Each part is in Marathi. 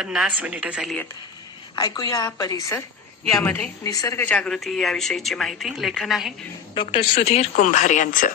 पन्नास मिनिटं झाली आहेत. ऐकूया परिसर. यामध्ये निसर्ग जागृती याविषयीची माहिती लेखन आहे डॉक्टर सुधीर कुंभार यांचं.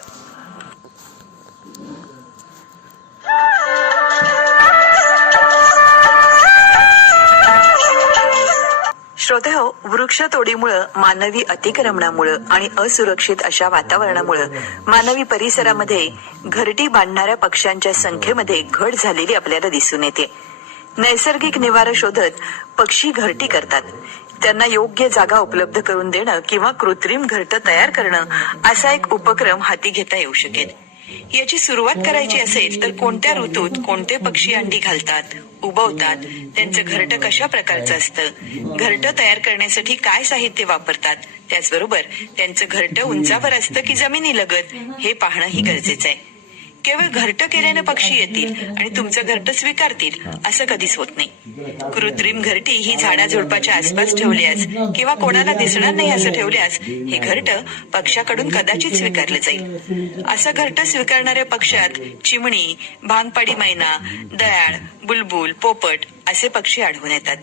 श्रोते हो, वृक्षतोडीमुळं मानवी अतिक्रमणामुळं आणि असुरक्षित अशा वातावरणामुळं मानवी परिसरामध्ये घरटी बांधणाऱ्या पक्ष्यांच्या संख्येमध्ये घट झालेली आपल्याला दिसून येते. नैसर्गिक निवारा शोधत पक्षी घरटी करतात. त्यांना योग्य जागा उपलब्ध करून देणं किंवा कृत्रिम घरट तयार करणं असा एक उपक्रम हाती घेता येऊ शकेल. याची सुरुवात करायची असेल तर कोणत्या ऋतूत कोणते पक्षी अंडी घालतात उबवतात त्यांचं घरट कशा प्रकारचं असतं घरटं तयार करण्यासाठी काय साहित्य वापरतात त्याचबरोबर त्यांचं घरट उंचावर असतं की जमिनीलगत हे पाहणंही गरजेचं आहे. केवळ घरट केल्यानं पक्षी येतील आणि तुमचं घरट स्वीकारतील असं कधीच होत नाही. कृत्रिम घरटी ही झाडा झुडपाच्या आसपास ठेवल्यास किंवा कोणाला दिसणार नाही असं ठेवल्यास हे घरट पक्षाकडून कदाचित स्वीकारलं जाईल. असं घरट स्वीकारणाऱ्या पक्षात चिमणी भांगपाडी मैना दयाळ बुलबुल पोपट असे पक्षी आढळून येतात.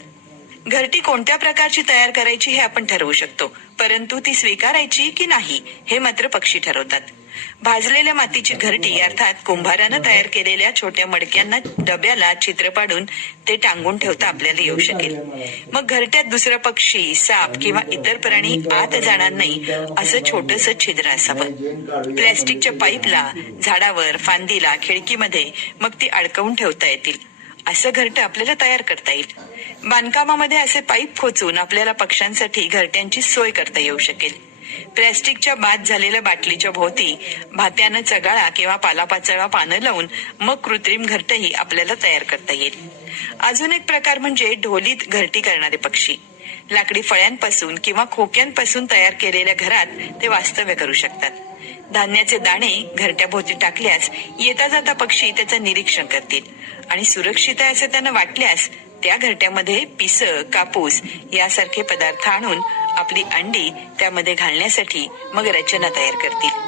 घरटी कोणत्या प्रकारची तयार करायची हे आपण ठरवू शकतो परंतु ती स्वीकारायची की नाही हे मात्र पक्षी ठरवतात. भाजलेल्या मातीची घरटी अर्थात कुंभारानं तयार केलेल्या छोट्या मडक्यांना डब्याला चित्र पाडून ते टांगून ठेवता आपल्याला येऊ शकेल. मग घरट्यात दुसरा पक्षी साप किंवा इतर प्राणी आत जाणार नाही असं छोटस छिद्र असावं प्लॅस्टिकच्या पाईपला झाडावर फांदीला खिडकीमध्ये मग ती अडकवून ठेवता येतील. असं घरट आपल्याला तयार करता येईल. बांधकामामध्ये असे पाईप खोचून आपल्याला पक्ष्यांसाठी घरट्यांची सोय करता येऊ शकेल. प्लॅस्टिकच्या बाद झालेल्या बाटलीच्या भोवती भात्यानं चगाळा किंवा पालापाचळा पानं लावून मग कृत्रिम घरटही आपल्याला तयार करता येईल. अजून एक प्रकार म्हणजे ढोलीत घरटी करणारे पक्षी. लाकडी फळ्यांपासून किंवा खोक्यांपासून तयार केलेल्या घरात ते वास्तव्य करू शकतात. धान्याचे दाणे घरट्याभोवती टाकल्यास येता जाता पक्षी त्याचं निरीक्षण करतील आणि सुरक्षित आहे असं त्यांना वाटल्यास त्या घरट्यामध्ये पिस कापूस यासारखे पदार्थ आणून आपली अंडी त्यामध्ये घालण्यासाठी मग रचना तयार करतील.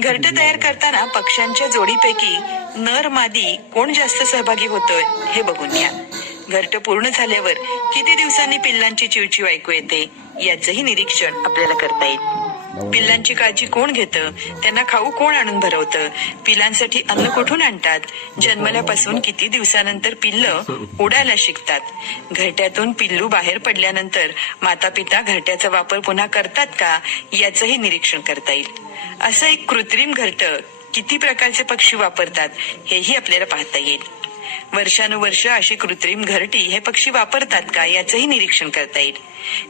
घरट तयार करताना पक्ष्यांच्या जोडीपैकी नर मादी कोण जास्त सहभागी होतोय हे बघून घ्या. घरट पूर्ण झाल्यावर किती दिवसांनी पिल्लांची चिवचिव ऐकू येते याचंही निरीक्षण आपल्याला करता येईल. पिल्लांची काळजी कोण घेतं? त्यांना खाऊ कोण आणून भरवतं? पिल्लांसाठी अन्न कुठून आणतात? जन्मल्यापासून किती दिवसानंतर पिल्लं उडायला शिकतात? घरट्यातून पिल्लू बाहेर पडल्यानंतर माता पिता घरट्याचा वापर पुन्हा करतात का? याचंही निरीक्षण करता येईल. असं एक कृत्रिम घरट किती प्रकारचे पक्षी वापरतात हेही आपल्याला पाहता येईल. वर्षानुवर्ष अशी कृत्रिम घरटी हे पक्षी वापरतात का याचंही निरीक्षण करता येईल.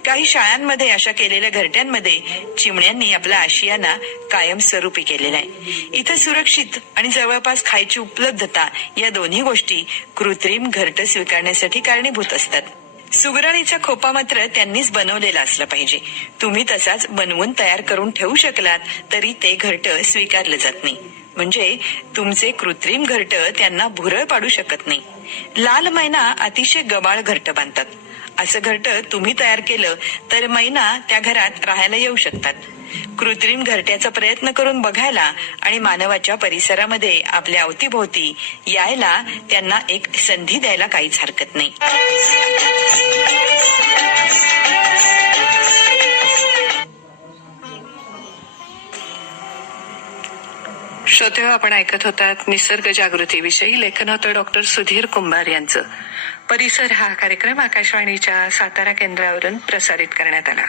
काही शाळांमध्ये अशा केलेल्या घरट्यांमध्ये चिमण्यांनी आपला आशियाना कायमस्वरूपी केलेला आहे. इथं सुरक्षित आणि जवळपास खायची उपलब्धता या दोन्ही गोष्टी कृत्रिम घरट स्वीकारण्यासाठी कारणीभूत असतात. सुगरणीचा खोपा मात्र त्यांनीच बनवलेला असला पाहिजे. तुम्ही तसाच बनवून तयार करून ठेवू शकलात तरी ते घरट स्वीकारलं जात नाही. म्हणजे तुमचे कृत्रिम घरट त्यांना भुरळ पाडू शकत नाही. लाल मैना अतिशय गबाळ घरट बांधतात. असं घरट तुम्ही तयार केलं तर मैना त्या घरात राहायला येऊ शकतात. कृत्रिम घरट्याचा प्रयत्न करून बघायला आणि मानवाच्या परिसरामध्ये आपल्या अवतीभोवती यायला त्यांना एक संधी द्यायला काहीच हरकत नाही. श्रोते आपण ऐकत होतात निसर्ग जागृती विषयी लेखन होतं डॉक्टर सुधीर कुंभार यांचं. परिसर हा कार्यक्रम आकाशवाणीच्या सातारा केंद्रावरून प्रसारित करण्यात आला.